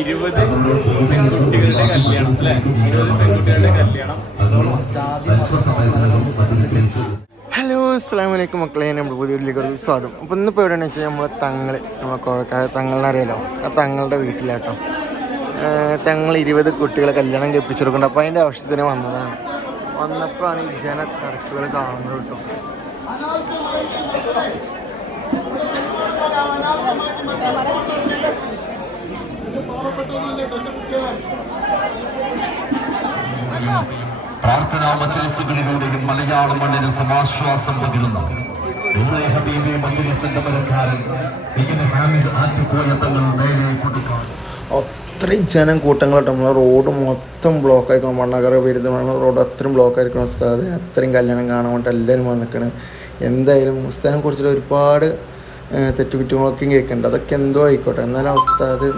20 പെൺകുട്ടികളുടെ കല്യാണം അല്ലേ? 20 പെൺകുട്ടികളുടെ കല്യാണം. ഹലോ, അസ്സലാമു അലൈക്കും മക്കളെ, നമ്മുടെ പുതിയ വീട്ടിലേക്ക് സ്വാഗതം. അപ്പോൾ ഇന്നിപ്പോൾ എവിടെയാണെന്ന് വെച്ചാൽ നമ്മളെ കോഴക്കാട് തങ്ങളിനറിയാലോ, ആ തങ്ങളുടെ വീട്ടിലാട്ടോ. തങ്ങൾ 20 കുട്ടികളെ കല്യാണം കഴിപ്പിച്ചെടുക്കുന്നുണ്ട്. അപ്പോൾ അതിൻ്റെ ആവശ്യത്തിന് വന്നതാണ്. വന്നപ്പോഴാണ് ഈ ജനത്തിരക്കുകൾ കാണുന്നത് കേട്ടോ. പ്രാർത്ഥനാ മജ്‌ലിസുകളിലൂടെയും മലയാള മണ്ണിന് സമാശ്വാസം പകരുന്ന ഹബീബി മജ്‌ലിസിന്റെ മരക്കാരൻ സയ്യിദ് ഹാമിദ് ആറ്റുകോയ തങ്ങൾ മേലെ കൊടുക്കാൻ അത്രയും ജനം കൂട്ടങ്ങളായിട്ട് നമ്മളെ റോഡ് മൊത്തം ബ്ലോക്ക് ആയിരിക്കണം. മണ്ണകര പെരുന്തൽമണ്ണ റോഡ് അത്രയും ബ്ലോക്ക് ആയിരിക്കണം. ഉസ്താദ് അത്രയും കല്യാണം കാണാൻ വേണ്ടിയിട്ട് എല്ലാവരും വന്നിരിക്കണം. എന്തായാലും ഉസ്താദിനെ കുറിച്ചുള്ള ഒരുപാട് തെറ്റുകുറ്റങ്ങളൊക്കെയും കേൾക്കുന്നുണ്ട്. അതൊക്കെ എന്തോ ആയിക്കോട്ടെ, എന്നാലും ഉസ്താദ്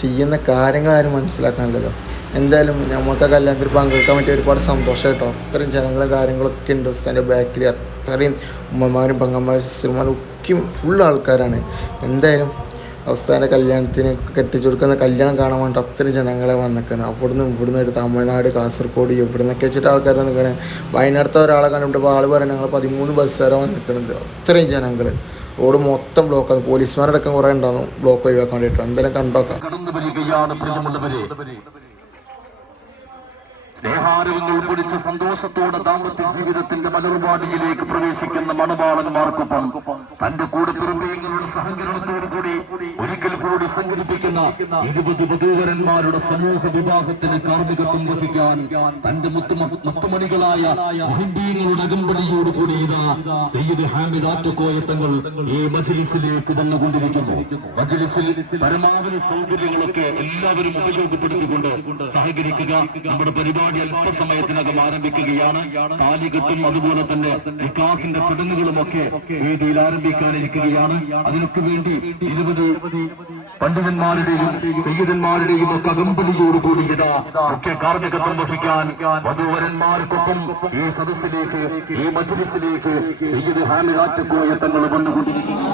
ചെയ്യുന്ന കാര്യങ്ങൾ ആരും മനസ്സിലാക്കാനില്ലല്ലോ. എന്തായാലും നമുക്ക് ആ കല്യാണത്തിൽ പങ്കെടുക്കാൻ പറ്റിയ ഒരുപാട് സന്തോഷം കേട്ടോ. അത്രയും ജനങ്ങളും കാര്യങ്ങളൊക്കെ ഉണ്ട് ഉസ്താദിൻ്റെ ബാക്കിൽ. അത്രയും ഉമ്മമാരും പെങ്ങന്മാരും സിസ്റ്റർമാരും ഒക്കെയും ഫുൾ ആൾക്കാരാണ്. എന്തായാലും ഉസ്താദിൻ്റെ കല്യാണത്തിന് കെട്ടിച്ചു കൊടുക്കുന്ന കല്യാണം കാണാൻ വേണ്ടി അത്രയും ജനങ്ങളെ വന്നിക്കണം. ഇവിടുന്ന് എടുത്ത് തമിഴ്നാട്, കാസർഗോഡ് എവിടെ നിന്നൊക്കെ വെച്ചിട്ട് ആൾക്കാർ വന്നിക്കണേ. വയനാട്ടിലത്തെ ഒരാളെ കണ്ടിട്ട് ആൾ പറയുന്നത് ഞങ്ങൾ 13 ബസ്സുകാരെ വന്നിക്കണത്. അത്രയും ജനങ്ങൾ, റോഡ് മൊത്തം ബ്ലോക്ക് ആണ്. പോലീസുമാരടക്കം കുറേ ഉണ്ടാകുന്നു ബ്ലോക്ക് ഒഴിവാക്കാൻ വേണ്ടിയിട്ട്. എന്തായാലും കണ്ടോക്കാം. സ്നേഹാരവങ്ങൾ പൊടിച്ച സന്തോഷത്തോടെ ദാമ്പത്യ ജീവിതത്തിന്റെ മലർവാടിയിലേക്ക് പ്രവേശിക്കുന്ന മണവാളന്മാർക്കൊപ്പം തന്റെ കൂടെ പിറമ്പേങ്ങളുടെ സഹകരണത്തോടു കൂടി ഒരിക്കൽ കൂടി സംഘടിപ്പിക്കുന്ന 20 വധൂവരന്മാരുടെ സമൂഹ വിവാഹത്തിന് കാർമ്മികത്വം വഹിക്കാൻ തന്റെ മുത്തുമണികളായ മുഹിബീങ്ങളുടെ അകമ്പടിയോടുകൂടി സയ്യിദ് ഹാമിദ് ആറ്റുകോയ തങ്ങൾ ഈ മജ്‌ലിസിലേക്ക് വന്നുകൊണ്ടിരിക്കുന്നു. മജ്‌ലിസിൽ പരമാവധി സൗകര്യങ്ങളൊക്കെ എല്ലാവരും ഉപയോഗപ്പെടുത്തിക്കൊണ്ട് സഹകരിക്കുക. നമ്മുടെ പരിപാടി അല്പസമയത്തിനകം ആരംഭിക്കുകയാണ്. താലികെട്ടും അതുപോലെ തന്നെ നിക്കാഹിന്റെ ചടങ്ങുകളുമൊക്കെ വേദിയിൽ ആരംഭിക്കാനിരിക്കുകയാണ്. അതിനൊക്കെ വേണ്ടി 20 പണ്ഡിതന്മാരുടെയും സയ്യിദന്മാരുടെയും ഒക്കെ അകമ്പടിയോടുകൂടി മുഖ്യ കാർമ്മികത്വം വഹിക്കാൻ വധൂവരന്മാർക്കൊപ്പം ഈ സദസ്സിലേക്ക്, ഈ മജ്‌ലിസിലേക്ക് സയ്യിദ് ഹാമിദ് ആറ്റുകോയ തങ്ങൾ വന്നുകൊണ്ടിരിക്കുന്നു.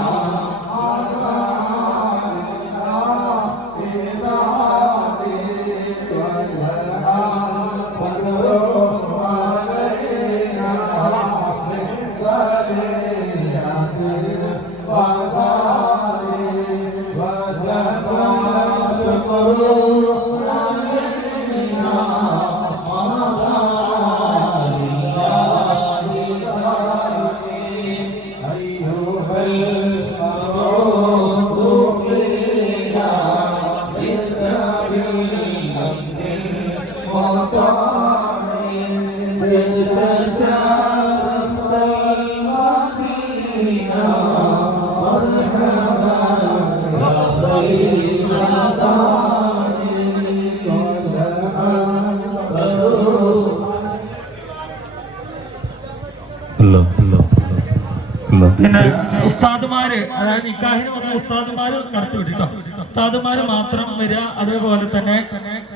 പിന്നെ ഉസ്താദുമാര്, അതായത് നിക്കാഹിന് വന്ന ഉസ്താദുമാര് കടത്തിവിട്ടു കേട്ടോ. ഉസ്താദുമാര് മാത്രം വരിക. അതേപോലെ തന്നെ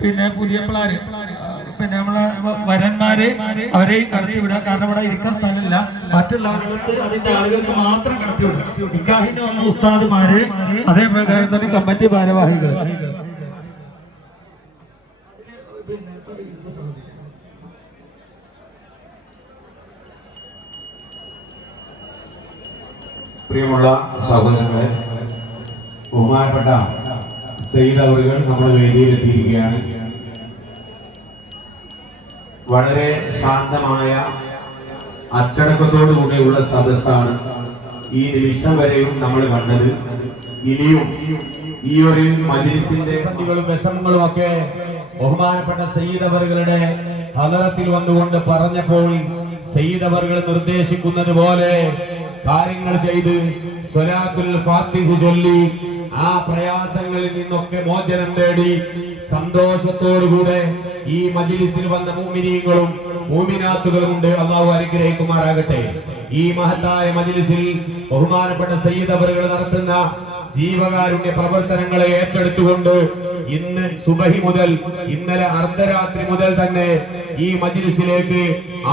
പിന്നെ പുതിയ പിള്ളേര്, പിന്നെ നമ്മളെ വരന്മാര്, അവരെയും കടത്തിവിടുക. കാരണം ഇവിടെ ഇരിക്കാൻ സ്ഥലമില്ല. മറ്റുള്ളവർക്ക് അതിന്റെ ആളുകൾക്ക് മാത്രം കടത്തിവിടും. നിക്കാഹിന് വന്ന ഉസ്താദുമാര്, അതേപോലെ തന്നെ കമ്മിറ്റി ഭാരവാഹികൾ. പ്രിയമുള്ള സഹോദരങ്ങളെ, ബഹുമാനപ്പെട്ട സയ്യിദ് അവറുകൾ നമ്മുടെ വേദിയിൽ എത്തിയിരിക്കുകയാണ്. വളരെ ശാന്തമായ അച്ചടക്കത്തോടു കൂടിയുള്ള സദസ്സാണ് ഈ നിമിഷം വരെയും നമ്മൾ കണ്ടത്. ഇനിയും ഈ ഒരു മജ്‌ലിസിന്റെ സന്ധികളും വിഷമങ്ങളും ഒക്കെ ബഹുമാനപ്പെട്ട സയ്യിദ് അവറുകളുടെ ഹദറത്തിൽ വന്നുകൊണ്ട് പറഞ്ഞപ്പോൾ സയ്യിദ് അവറുകൾ നിർദ്ദേശിക്കുന്നത് പോലെ കാര്യങ്ങൾ ചെയ്ത് സ്വലാത്തുൽ ഫാത്തിഹ ചൊല്ലി ആ പ്രയാസങ്ങളിൽ നിന്നൊക്കെ മോചനം തേടി സന്തോഷത്തോടുകൂടെ ഈ മജ്‌ലിസിൽ വന്ന മുഅ്മിനീങ്ങളും മുഅ്മിനാത്തുകളും ഉണ്ട്. അല്ലാഹു അനുഗ്രഹിക്കുമാറാകട്ടെ. ഈ മഹത്തായ മജ്‌ലിസിൽ ബഹുമാനപ്പെട്ട സയ്യിദ് അവറുകൾ നടത്തുന്ന ജീവകാരുണ്യ പ്രവർത്തനങ്ങളെ ഏറ്റെടുത്തുകൊണ്ട് ഇന്ന് സുബഹി മുതൽ ഇന്നലെ അർദ്ധരാത്രി മുതൽ തന്നെ ഈ മജ്‌ലിസിലേക്ക്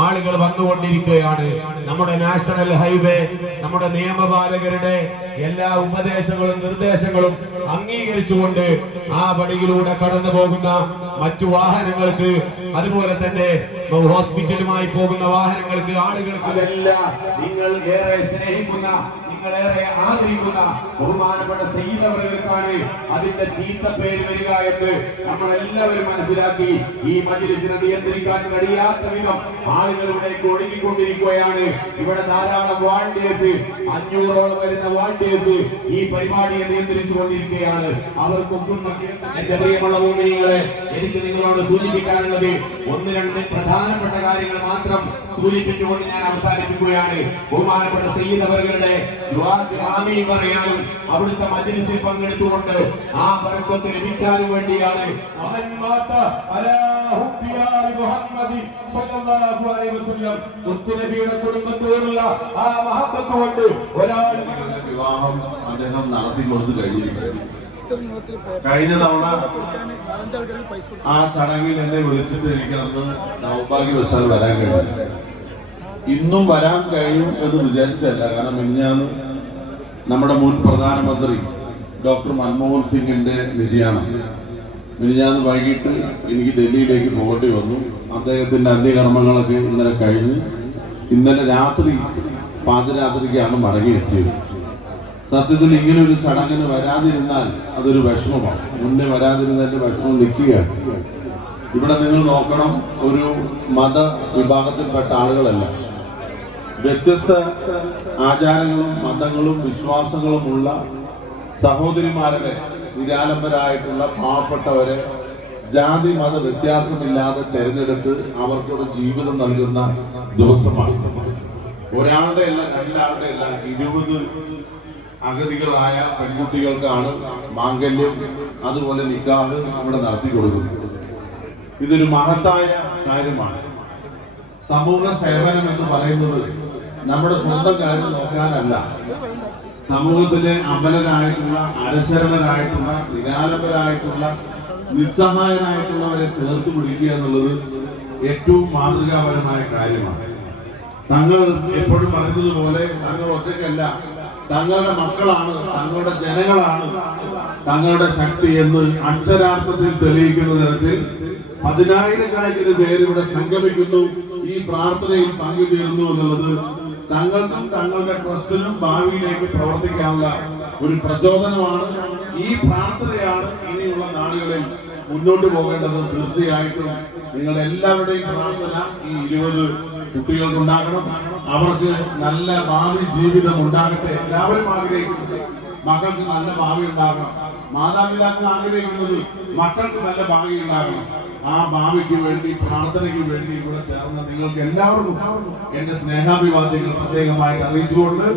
ആളുകൾ വന്നുകൊണ്ടിരിക്കുകയാണ്. നമ്മുടെ നാഷണൽ ഹൈവേ നമ്മുടെ നിയമപാലകരുടെ എല്ലാ ഉപദേശങ്ങളും നിർദ്ദേശങ്ങളും അംഗീകരിച്ചുകൊണ്ട് ആ പടിയിലൂടെ കടന്നു പോകുന്ന മറ്റു വാഹനങ്ങൾക്ക്, അതുപോലെ തന്നെ ഹോസ്പിറ്റലുമായി പോകുന്ന വാഹനങ്ങൾക്ക്, ആളുകൾക്ക് ഇതെല്ലാം നിങ്ങൾ ഏറെ സ്നേഹിക്കുന്ന, നിങ്ങളേറെ ആദരിക്കുന്ന ബഹുമാനപ്പെട്ട സയ്യിദ് അവറുകൾക്കാണ് അതിന്റെ ചീത്ത പേര് വരിക എന്ന് നമ്മളെല്ലാവരും മനസ്സിലാക്കി ഈ മജ്‌ലിസിനെ നിയന്ത്രിക്കാൻ കഴിയാത്ത വിധം ആളുകൾ ഇവിടേക്ക് ഒഴുകിക്കൊണ്ടിരിക്കുകയാണ്. ഇവിടെ ധാരാളം വാളണ്ടിയേഴ്സ്, 500ഓളം വരുന്ന വാളണ്ടിയേഴ്സ് ഈ പരിപാടിയെ നിയന്ത്രിച്ചു കൊണ്ടിരിക്കുകയാണ്. അവർക്കൊന്നും എന്റെ പ്രിയമുള്ള മുഅ്മിനീങ്ങളെ, എനിക്ക് നിങ്ങളോട് സൂചിപ്പിക്കാനുള്ളത് 1-2 പ്രധാനപ്പെട്ട കാര്യങ്ങൾ മാത്രം സൂചിപ്പിച്ചുകൊണ്ട് ഞാൻ അവസാനിപ്പിക്കുകയാണ്. ബഹുമാനപ്പെട്ട സയ്യിദ് അവറുകളുടെ ആമീൻ പറയാനും അവിടുത്തെ മജ്‌ലിസിൽ പങ്കെടുത്തുകൊണ്ട് ആ ബർക്കത്ത് ലഭിക്കാനും വേണ്ടിയാണ് മുത്തുനബിയുടെ കുടുംബത്തോടുള്ള ആ മഹബത്ത് കൊണ്ട് ഒരാൾ വിവാഹം അദ്ദേഹം നടത്തി കൊടുത്തു കഴിഞ്ഞിരിക്കുന്നു. കഴിഞ്ഞ തവണ ആ ചടങ്ങിൽ എന്നെ വിളിച്ചിട്ട് എനിക്ക് അന്ന് ദൗർഭാഗ്യവശാൽ വരാൻ കഴിഞ്ഞില്ല. ഇന്നും വരാൻ കഴിയും എന്ന് വിചാരിച്ചല്ല. കാരണം മിനിഞ്ഞാന്ന് നമ്മുടെ മുൻ പ്രധാനമന്ത്രി ഡോക്ടർ മൻമോഹൻ സിംഗിന്റെ നിര്യാണം. മിനിഞ്ഞാന്ന് വൈകിട്ട് എനിക്ക് ഡൽഹിയിലേക്ക് പോകേണ്ടി വന്നു. അദ്ദേഹത്തിന്റെ അന്ത്യകർമ്മങ്ങളൊക്കെ ഇന്നലെ കഴിഞ്ഞ് ഇന്നലെ രാത്രി പാതിരാത്രിക്കാണ് മടങ്ങിയെത്തിയത്. സത്യത്തിൽ ഇങ്ങനെ ഒരു ചടങ്ങിന് വരാതിരുന്നാൽ അതൊരു വിഷമമാണ്. മുന്നേ വരാതിരുന്നതിന്റെ വിഷമം നിൽക്കുകയാണ്. ഇവിടെ നിങ്ങൾ നോക്കണം, ഒരു മത വിഭാഗത്തിൽപ്പെട്ട ആളുകളല്ല, വ്യത്യസ്ത ആചാരങ്ങളും മതങ്ങളും വിശ്വാസങ്ങളുമുള്ള സഹോദരിമാരെ, നിരാലംബരായിട്ടുള്ള പാവപ്പെട്ടവരെ ജാതി മത വ്യത്യാസമില്ലാതെ തെരഞ്ഞെടുത്ത് അവർക്കൊരു ജീവിതം നൽകുന്ന ദിവസമാണ്. ഒരാളുടെ അല്ല, രണ്ടാളുടെ അല്ല, 20 അഗതികളായ പെൺകുട്ടികൾക്കാണ് മാംഗല്യം, അതുപോലെ നിക്കാഹ് ഇവിടെ നടത്തി കൊടുക്കുന്നത്. ഇതൊരു മഹത്തായ കാര്യമാണ്. സമൂഹ സേവനം എന്ന് പറയുന്നത് നമ്മുടെ സ്വന്തം കാര്യം നോക്കാനല്ല, സമൂഹത്തിലെ അമലരായിട്ടുള്ള, അരശരണരായിട്ടുള്ള, നിരാലംബരായിട്ടുള്ള, നിസ്സഹായരായിട്ടുള്ളവരെ ചേർത്ത് പിടിക്കുക എന്നുള്ളത് ഏറ്റവും മാതൃകാപരമായ കാര്യമാണ്. തങ്ങൾ എപ്പോഴും പറയുന്നത് പോലെ തങ്ങൾ ഒറ്റയ്ക്കല്ല, തങ്ങളുടെ മക്കളാണ്, തങ്ങളുടെ ജനങ്ങളാണ് തങ്ങളുടെ ശക്തി എന്ന് അക്ഷരാർത്ഥത്തിൽ തെളിയിക്കുന്ന തരത്തിൽ 10,000-കണക്കിന് പേര് ഇവിടെ സംഗമിക്കുന്നു, ഈ പ്രാർത്ഥനയിൽ പങ്കുചേരുന്നു എന്നുള്ളത് തങ്ങൾക്കും തങ്ങളുടെ ട്രസ്റ്റിനും ഭാവിയിലേക്ക് പ്രവർത്തിക്കാനുള്ള ഒരു പ്രചോദനമാണ്. ഈ പ്രാർത്ഥനയാണ് ഇനിയുള്ള നാളുകളിൽ മുന്നോട്ട് പോകേണ്ടത്. തീർച്ചയായിട്ടും നിങ്ങൾ എല്ലാവരുടെയും പ്രാർത്ഥന ഈ 20 കുട്ടികൾക്കുണ്ടാകണം. അവർക്ക് നല്ല ഭാവി ജീവിതം ഉണ്ടാകട്ടെ. എല്ലാവരും ആഗ്രഹിക്കുന്നത് മക്കൾക്ക് നല്ല ഭാവി ഉണ്ടാകണം. മാതാപിതാക്കൾ ആഗ്രഹിക്കുന്നത് മക്കൾക്ക് നല്ല ഭാവി ഉണ്ടാകണം. ആ ഭാവിക്ക് വേണ്ടി, പ്രാർത്ഥനയ്ക്ക് വേണ്ടി ഇവിടെ ചേർന്ന നിങ്ങൾക്ക് എല്ലാവർക്കും എന്റെ സ്നേഹാഭിവാദ്യങ്ങൾ പ്രത്യേകമായിട്ട് അറിയിച്ചുകൊണ്ട്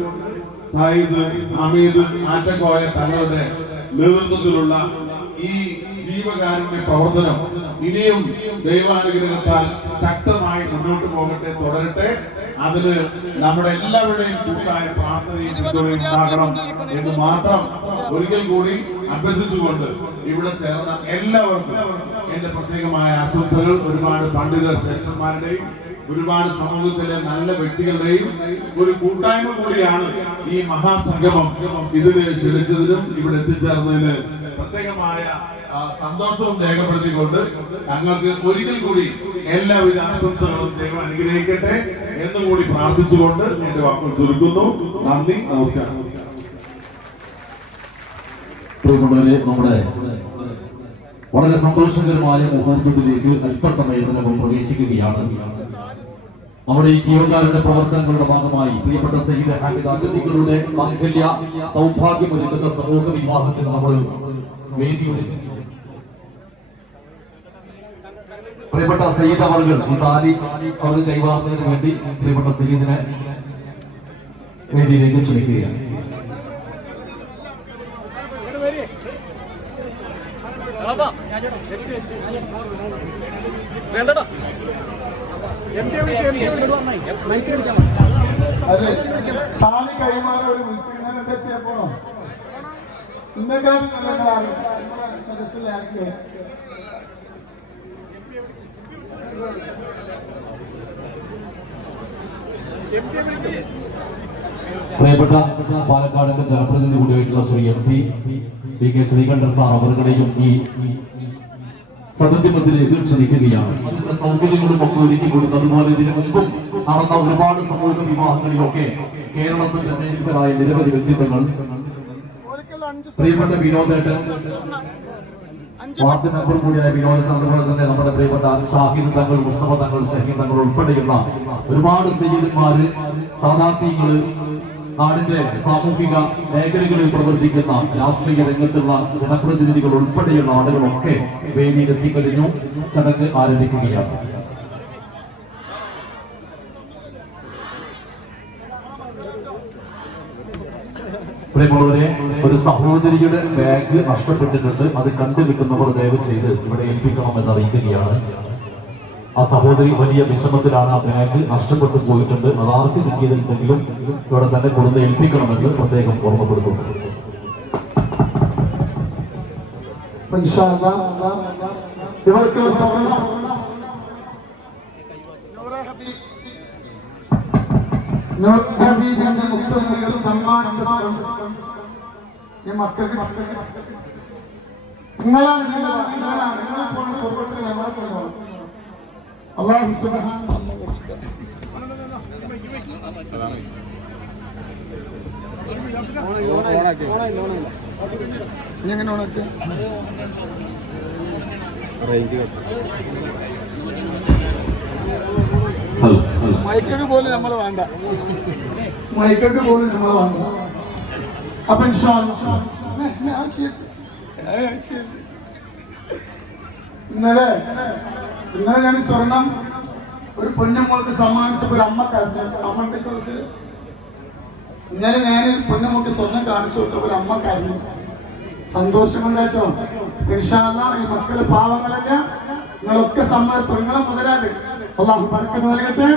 സയ്യിദ് ഹമീദ് ആറ്റക്കോയ തങ്ങളുടെ നേതൃത്വത്തിലുള്ള ഈ ജീവകാരുണ്യ പ്രവർത്തനം ഇനിയും ദൈവാനുഗ്രഹത്താൽ ശക്തമായി മുന്നോട്ട് പോകട്ടെ, തുടരട്ടെ. അതിന് നമ്മുടെ എല്ലാവരുടെയും കൂട്ടായ പ്രാർത്ഥനയും ഉണ്ടാകണം എന്ന് മാത്രം ഒരിക്കൽ കൂടി അഭ്യർത്ഥിച്ചുകൊണ്ട് ഇവിടെ ചേർന്ന എല്ലാവർക്കും എന്റെ പ്രത്യേകമായ ആശംസകൾ. ഒരുപാട് പണ്ഡിത ശ്രേഷ്ഠന്മാരുടെയും ഒരുപാട് സമൂഹത്തിലെ നല്ല വ്യക്തികളുടെയും ഒരു കൂട്ടായ്മ കൂടിയാണ് ഈ മഹാസംഗമം. ഇതിന് ക്ഷണിച്ചതിനും ഇവിടെ എത്തിച്ചേർന്നതിന് പ്രത്യേകമായ സന്തോഷവും രേഖപ്പെടുത്തിക്കൊണ്ട് ഞങ്ങൾക്ക് ഒരിക്കൽ കൂടി എല്ലാവിധ ആശംസകളും ദൈവം അനുഗ്രഹിക്കട്ടെ എന്നുകൂടി പ്രാർത്ഥിച്ചുകൊണ്ട് എന്റെ വാക്കുകൾ ചുരുക്കുന്നു. നന്ദി, നമസ്കാരം. നമ്മുടെ വളരെ സന്തോഷകരമായ മുഹൂർത്തത്തിലേക്ക് അല്പസമയത്തിനകം പ്രവേശിക്കുകയാണ്. നമ്മുടെ ഈ ജീവകാരുടെ പ്രവർത്തനങ്ങളുടെ ഭാഗമായി പ്രിയപ്പെട്ട സയ്യിദ് ഹാമിദ് അതിഥികളുടെ മാംഗല്യ സൗഭാഗ്യമൊരുക്കുന്ന സമൂഹ വിവാഹത്തിന് നമ്മൾ വേദിയൊരുക്കി. പ്രിയപ്പെട്ട സയ്യിദ് അവറുകൾ ഈ താലി അവർ കൈമാറുന്നതിന് വേണ്ടി പ്രിയപ്പെട്ട സയ്യിദിനെ വേദിയിലേക്ക് ക്ഷണിക്കുകയാണ്. താലി കൈമാറാൻ ഒരു വിളിച്ചിങ്ങനെ എന്താ ചെയ്യപ്പോണോ ഇന്നേക്കാളും നല്ലതാണ് നമ്മുടെ സദസ്സിലാക്കി പ്രിയപ്പെട്ട പാലക്കാടിന്റെ ജനപ്രതിനിധി കൂടിയായിട്ടുള്ള ശ്രീ MT ശ്രീകണ്ഠൻ സാർ അവരുടെയും ഈ സദസ്യമത്തിലേക്ക് ക്ഷണിക്കുകയാണ്. അതിന്റെ സൗകര്യങ്ങളും ഒക്കെ ഒരുക്കി കൊടുത്ത് അതുപോലെ ഇതിനു മുമ്പും നടന്ന ഒരുപാട് സമൂഹ വിവാഹങ്ങളിലൊക്കെ കേരളത്തിൽ പ്രമുഖരായ നിരവധി വ്യക്തിത്വങ്ങൾ, പ്രിയപ്പെട്ട വിനോദേട്ടൻ, വാർഡ് മെമ്പർ കൂടിയായ വിനോദേട്ടൻ, അതുപോലെ തന്നെ നമ്മുടെ പ്രിയപ്പെട്ട ഷാഹിദ് തങ്ങൾ, മുസ്തഫ തങ്ങൾ, ഷഹീദ് തങ്ങൾ ഉൾപ്പെടെയുള്ള ഒരുപാട് സയ്യിദന്മാര്, സാദാത്യങ്ങള്, നാടിന്റെ സാമൂഹിക മേഖലകളിൽ പ്രവർത്തിക്കുന്ന രാഷ്ട്രീയ രംഗത്തുള്ള ജനപ്രതിനിധികൾ ഉൾപ്പെടെയുള്ള ആളുകളൊക്കെ വേദിയിൽ എത്തിക്കഴിഞ്ഞു. ചടങ്ങ് ആരംഭിക്കുകയാണ്. പ്രിയമുള്ളവരെ, ഒരു സഹോദരിയുടെ ബാഗ് നഷ്ടപ്പെട്ടിട്ടുണ്ട്. അത് കണ്ടുകിട്ടുന്നവർ ദയവ് ചെയ്ത് ഇവിടെ ഏൽപ്പിക്കണമെന്ന് അറിയിക്കുകയാണ്. ആ സഹോദരി വലിയ വിഷമത്തിലാണ്. ആ ബാഗ് നഷ്ടപ്പെട്ടു പോയിട്ടുണ്ട്. അതാർക്ക് കിട്ടിയതില്ലെങ്കിലും ഇവിടെ തന്നെ കൊടുത്ത് ഏൽപ്പിക്കണമെന്ന് പ്രത്യേകം ഓർമ്മപ്പെടുത്തുന്നു. അല്ലാഹു സുബ്ഹാനഹു മൈക്കൊക്കെ പോലും നമ്മൾ വേണ്ട, മൈക്കൊക്കെ പോലും നമ്മൾ വേണ്ട. അപ്പൊ ഇന്നലെ ഞാൻ സ്വർണം ഒരു പൊന്നുമോൾക്ക് സമ്മാനിച്ചപ്പോൾ ഒരു അമ്മക്കായിരുന്നു. അമ്മന്റെ സദസ്സിൽ ഇന്നലെ ഞാൻ പൊന്നുമോൾക്ക് സ്വർണം കാണിച്ചു കൊടുത്തപ്പോൾ ഒരു അമ്മക്കായിരുന്നു. സന്തോഷമുണ്ടായിട്ടോ. ഇൻഷാ അല്ലാഹ് ഈ മക്കള് പാവങ്ങളല്ല, നിങ്ങളൊക്കെ സമ്മതം നിങ്ങളെ മുതലാതെ അല്ലാഹു ബർക്കത്ത് നൽകട്ടെ.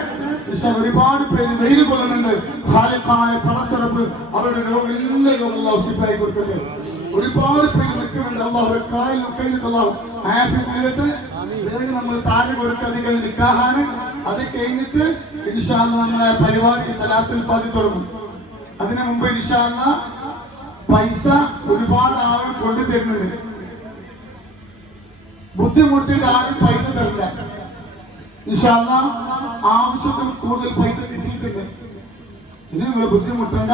ഒരുപാട് പേര് വെയിൽ കൊള്ളുന്നുണ്ട്. ഖാലിഖായ പടച്ചറപ്പ് അവരുടെ രോഗം എല്ലാ രോഗം അല്ലാഹു ശിഫായി കൊടുക്കട്ടെ. ഒരുപാട് പേര് നിൽക്കുന്നുണ്ട്. അല്ലാഹു കായിലൊക്കെ അല്ലാഹു ആഫിയത്ത് നൽകട്ടെ. നമ്മൾ താഴെ കൊടുക്കാതികൾ നിക്കാഹാണ്. അത് കഴിഞ്ഞിട്ട് ഇൻഷാ അല്ലാഹ് നമ്മളെ പരിപാടി സലാത്തുൽ ഫാത്തിഹ തുടങ്ങും. അതിനു മുമ്പ് ഇൻഷാ അല്ലാഹ് പൈസ ഒരുപാട് ആളുകൾ കൊണ്ടുതരുന്നുണ്ട്. ബുദ്ധിമുട്ടിട്ട് ആരും പൈസ തരില്ല. ഇൻഷാ അല്ലാഹ് ആവശ്യത്തിൽ കൂടുതൽ പൈസ കിട്ടിയിട്ടുണ്ട്. ഇനി നിങ്ങൾ ബുദ്ധിമുട്ടണ്ട.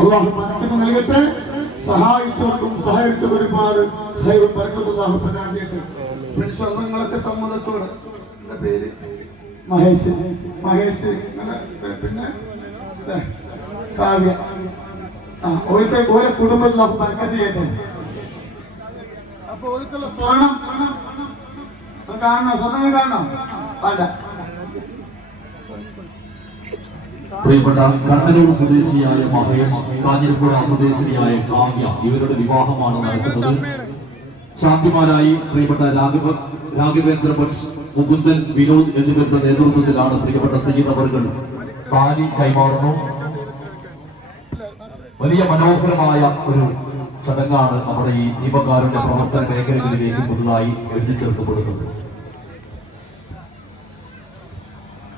അല്ലാഹു ബർക്കത്ത് നൽകട്ടെ. സഹായിച്ചവർക്കും സഹായിച്ചവർ ഒരുപാട് അല്ലാഹു പ്രദാനം ചെയ്യട്ടെ. നിങ്ങളൊക്കെ സമ്മതത്തോടെ എന്റെ പേര് മഹേഷ്, പിന്നെ കാവ്യ, ഓരോ കുടുംബത്തിൽ ബർക്കത്ത് ചെയ്യട്ടെ. അപ്പൊ ഓർക്കുള്ള സ്വർണം കാണണം, സ്വർണം കാണണം വേണ്ട. പ്രിയപ്പെട്ട കണ്ണൂർ സ്വദേശിയായ മഹേഷ്, കാഞ്ഞിരപ്പുഴ സ്വദേശിനിയായ കാവ്യ, ഇവരുടെ വിവാഹമാണ് നടക്കുന്നത്. ശാന്തിമാരായി പ്രിയപ്പെട്ട രാഘവേന്ദ്ര ഭട്ട്, മുകുന്ദൻ, വിനോദ് എന്നിവരുടെ നേതൃത്വത്തിലാണ് പ്രിയപ്പെട്ട സയ്യിദ് അവർകൾ താലി കൈമാറുന്നു. വലിയ മനോഹരമായ ഒരു ചടങ്ങാണ് നമ്മുടെ ഈ ദീപകാരുണ്യ പ്രവർത്തന മേഖലകളിലേക്ക് പുതുതായി എഴുതിച്ചേർക്കപ്പെടുന്നത്.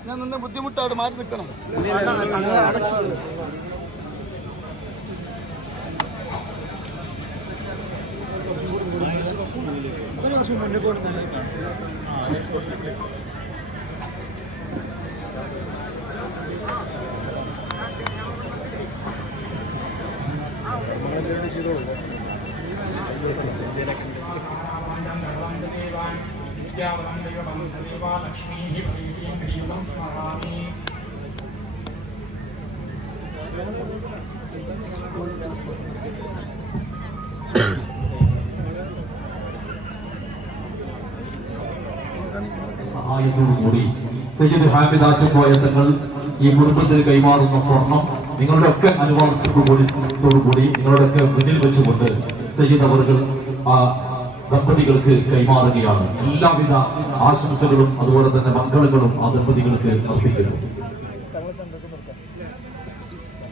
ഞാൻ നിന്നെ ബുദ്ധിമുട്ടായിട്ട് മാറി നിൽക്കണം. സഹായത്തോടുകൂടി സയ്യിദ് ഹാമിദ് ആറ്റക്കോയ തങ്ങൾ ഈ കുടുംബത്തിന് കൈമാറുന്ന സ്വർണം നിങ്ങളുടെ ഒക്കെ അനുവാദത്തോടുകൂടി നിങ്ങളുടെ ഒക്കെ മുന്നിൽ വെച്ചുകൊണ്ട് സയ്യിദ് അവർകൾ ആ ദമ്പതികൾക്ക് കൈമാറുകയാണ്. എല്ലാവിധ ആശംസകളും അതുപോലെ തന്നെ മംഗളങ്ങളും ആ ദമ്പതികൾക്ക് അർപ്പിക്കുന്നു.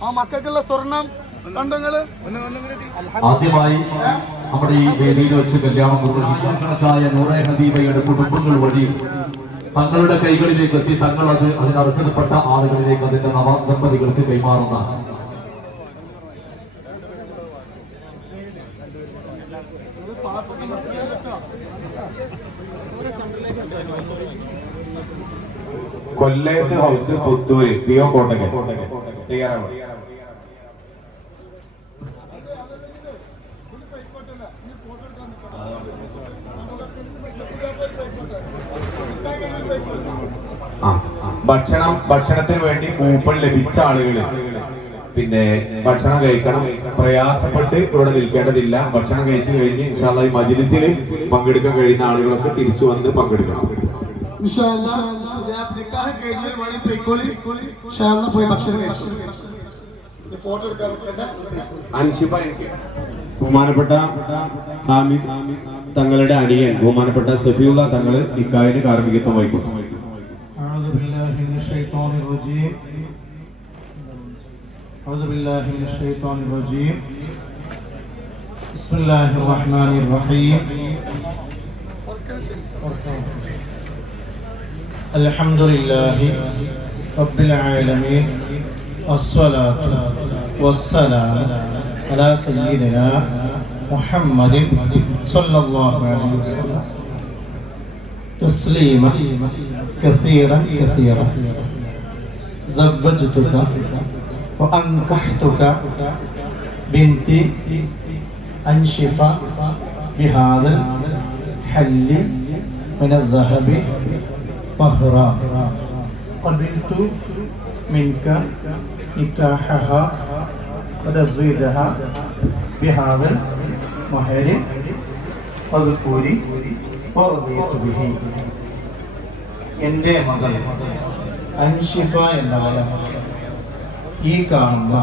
ആ മക്കൾക്കുള്ള സ്വർണം ആദ്യമായി നമ്മുടെ ഈ വേദിയിൽ വെച്ച് കല്യാണം നിർവഹിച്ച നൂറെ ഹബീബയുടെ കുടുംബങ്ങൾ വഴി തങ്ങളുടെ കൈകളിലേക്ക് എത്തി തങ്ങൾ അതിനർഹതപ്പെട്ട ആളുകളിലേക്ക് അതിന്റെ നവ ദമ്പതികൾക്ക് കൈമാറുന്ന കൊല്ലത്ത് house Puthur P O Kottakkal തയ്യാറാണ്. ഭക്ഷണത്തിന് വേണ്ടി കൂപ്പൺ ലഭിച്ച ആളുകൾ പിന്നെ ഭക്ഷണം കഴിക്കണം. പ്രയാസപ്പെട്ട് ഇവിടെ നിൽക്കേണ്ടതില്ല. ഭക്ഷണം കഴിച്ചു കഴിഞ്ഞ് ഇൻഷാ അല്ലാഹ് ഈ മജ്‌ലിസിൽ പങ്കെടുക്കാൻ കഴിയുന്ന ആളുകളൊക്കെ തിരിച്ചു വന്ന് പങ്കെടുക്കണം. ബഹുമാനപ്പെട്ട ഹാമിദ് തങ്ങളുടെ അനിയൻ ബഹുമാനപ്പെട്ട സഫിയുള്ള തങ്ങള് നിക്കാഹിന് കാർമ്മികത്വം വഹിക്കുന്നു. أعوذ بالله من الشيطان الرجيم بسم الله الرحمن الرحيم الحمد لله رب العالمين والصلاة والسلام على سيدنا محمد صلى الله عليه وسلم تسليما كثيرا كثيرا زوجتك وأنكحتك بنتي أنشفة بهذا الحل من الذهب مهرا قبلت منك نكاحها وتزويجها بهذا المهر واذكري ورضيت به. എൻ്റെ മകൾ അൻഷിഫ എന്നവളെ ഈ കാണുന്ന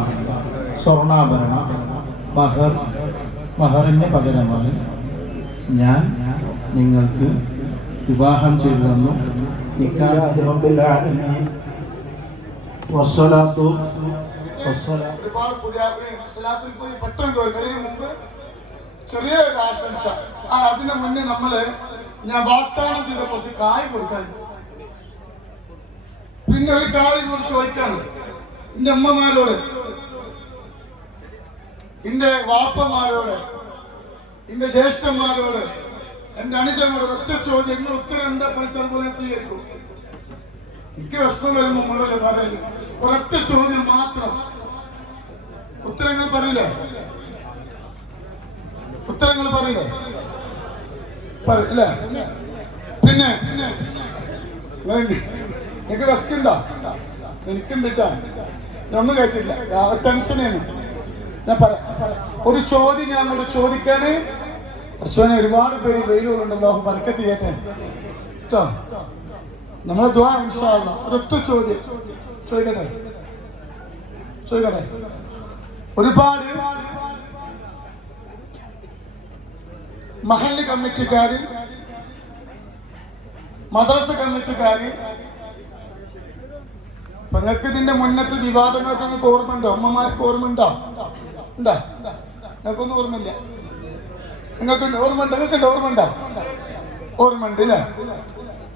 സ്വർണ്ണാഭരണ മഹറിന് പകരമായി ഞാൻ നിങ്ങൾക്ക് വിവാഹം ചെയ്തു തന്നു. ഒരുപാട് പുതിയ പോയി പെട്ടെന്ന് അതിന് മുമ്പ് ചെറിയ ഒരു ആശംസ. അതിന് മുന്നേ ഞാൻ വാഗ്ദാനം ചെയ്ത കുറച്ച് കായ് കൊടുക്കാൻ, പിന്നെ ഒരു കാര്യം കൂടി ചോദിക്കാണ്. എന്റെ അമ്മമാരോട്, എന്റെ വാപ്പമാരോട്, എന്റെ ജ്യേഷ്ഠന്മാരോട്, എന്റെ അനുജന്മാരോട് ഒറ്റ ചോദ്യം. നിങ്ങൾ ഉത്തരം എന്താ പഠിച്ചാൽ പോലെ സ്വീകരിക്കും. എനിക്ക് വിഷമം വരുമ്പോ നമ്മളല്ലേ പറയല്. ഒരൊറ്റ ചോദ്യം മാത്രം. ഉത്തരങ്ങൾ പറയില്ലേ? ഉത്തരങ്ങൾ പറയില്ലേ? പറയില്ലേ? പിന്നെ എനിക്ക് വിശക്കുണ്ടോ? എനിക്കുണ്ടിട്ടാ. ഞാൻ ഒന്നും കഴിച്ചില്ല. ടെൻഷനാണ്. ഞാൻ ഒരു ചോദ്യം ഞാൻ അങ്ങോട്ട് ചോദിക്കാന്. അർച്ചോനെ ഒരുപാട് പേര് വെയിലുണ്ടല്ലോ, ബർക്കത്ത് ചെയ്യട്ടെ കേട്ടോ. നമ്മളെ ദുആ ഇൻഷാ അല്ലാഹ്. ഒരൊറ്റ ചോദ്യം ചോദിക്കട്ടെ. ഒരുപാട് മഹല്ല് കമ്മിറ്റിക്കാര്, മദ്രസ കമ്മിറ്റിക്കാര്, നിങ്ങൾക്ക് ഇതിന്റെ മുന്നത്തെ വിവാദങ്ങളൊക്കെ നിങ്ങൾക്ക് ഓർമ്മയുണ്ടോ? അമ്മമാർക്ക് ഓർമ്മയുണ്ടോ? ഉണ്ടാ? നിങ്ങൾക്കൊന്നും ഓർമ്മയില്ല. നിങ്ങൾക്ക് ഓർമ്മയുണ്ടോ? നിങ്ങൾക്കുണ്ട് ഓർമ്മയുണ്ടോ? ഓർമ്മയുണ്ട് അല്ലേ?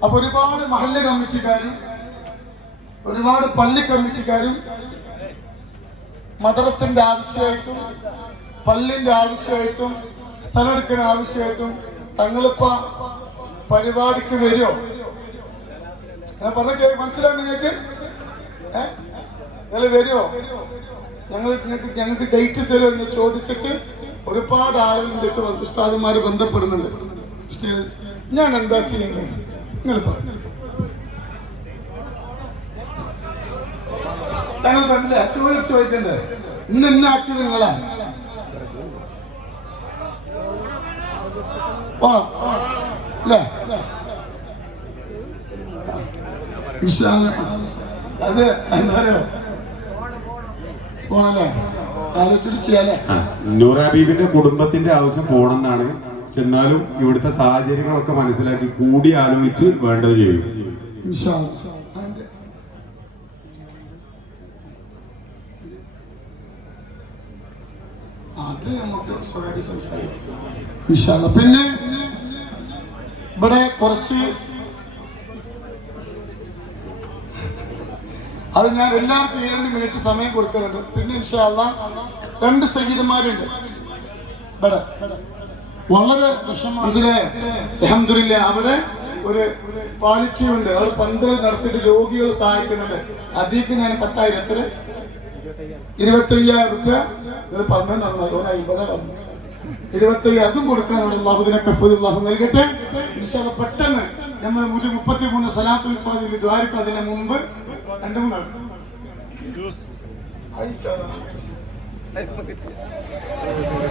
അപ്പൊ ഒരുപാട് മഹല്ല് കമ്മിറ്റിക്കാരും ഒരുപാട് പള്ളി കമ്മിറ്റിക്കാരും മദ്രസിന്റെ ആവശ്യമായിട്ടും പള്ളിന്റെ ആവശ്യമായിട്ടും സ്ഥലം എടുക്കുന്ന ആവശ്യമായിട്ടും തങ്ങളിപ്പ പരിപാടിക്ക് വരുമോ? ഞാൻ പറഞ്ഞ മനസ്സിലാവും നിങ്ങൾക്ക്? നിങ്ങൾ വരുമോ? ഞങ്ങൾക്ക് ഡേറ്റ് തരുമോ എന്ന് ചോദിച്ചിട്ട് ഒരുപാട് ആളുകളുടെ ഉസ്താദുമാര് ബന്ധപ്പെടുന്നുണ്ട്. ഞാൻ എന്താ ചെയ്യേണ്ടത്? നിങ്ങൾ പറഞ്ഞു. താങ്കൾ പറഞ്ഞില്ല ചോദിക്കണ്ടേ? ഇന്ന ആക്കി നിങ്ങളാ പോണോ? അല്ലേ? അത് എന്താ പോണല്ലേ? ആലോചിച്ചിട്ട് ചെയ്യാല്ലേ? നൂർ ഹബീബിന്റെ കുടുംബത്തിന്റെ ആവശ്യം പോണെന്നാണ്. ചെന്നാലും ഇവിടുത്തെ സാഹചര്യങ്ങളൊക്കെ മനസ്സിലാക്കി കൂടി ആലോചിച്ച് വേണ്ടത് ചെയ്യും. അത് നമുക്ക് സ്വകാര്യ സംസാരിക്കാം. പിന്നെ ഇവിടെ കുറച്ച് അത് ഞാൻ എല്ലാവർക്കും 2 മിനിറ്റ് സമയം കൊടുക്കുന്നുണ്ട്. പിന്നെ ഇൻഷാ അല്ലാഹ് 2 സയ്യിദന്മാരുണ്ട് ഇവിടെ. വളരെ മനസ്സിലായി. അൽഹംദുലില്ലാ അവിടെ ഒരു ക്വാളിറ്റി ഉണ്ട്. അവർ പന്തൽ നടത്തിയിട്ട് രോഗികൾ സഹായിക്കുന്നുണ്ട്. അതിലേക്ക് ഞാൻ 10,000 എത്ര 25,000 രൂപ ഇത് പറഞ്ഞത് നന്നായി. 25 അതും കൊടുക്കാനുള്ള അല്ലാഹുവിനെ കഫറുല്ലാഹു നൽകട്ടെ. ഇൻഷാ അല്ലാഹ് പെട്ടെന്ന് നമ്മൾ 33 സ്വലാത്തുൽ ഫാത്തിഹ ദ്വാരക്ക് അതിന് മുമ്പ് 2-3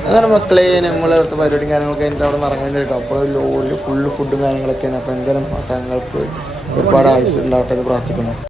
അങ്ങനെ മക്കളെ നമ്മൾ അവിടുത്തെ പരിപാടിയും കാര്യങ്ങളൊക്കെ കഴിഞ്ഞിട്ട് അവിടെ നിന്ന് ഇറങ്ങേണ്ടി കേട്ടോ. അപ്പോൾ ലോറിൽ ഫുള്ള് ഫുഡും കാര്യങ്ങളൊക്കെയാണ്. അപ്പോൾ എന്തായാലും തങ്ങൾക്ക് ഒരുപാട് ആയുസ് ഉണ്ടാവട്ടെ എന്ന് പ്രാർത്ഥിക്കുന്നു.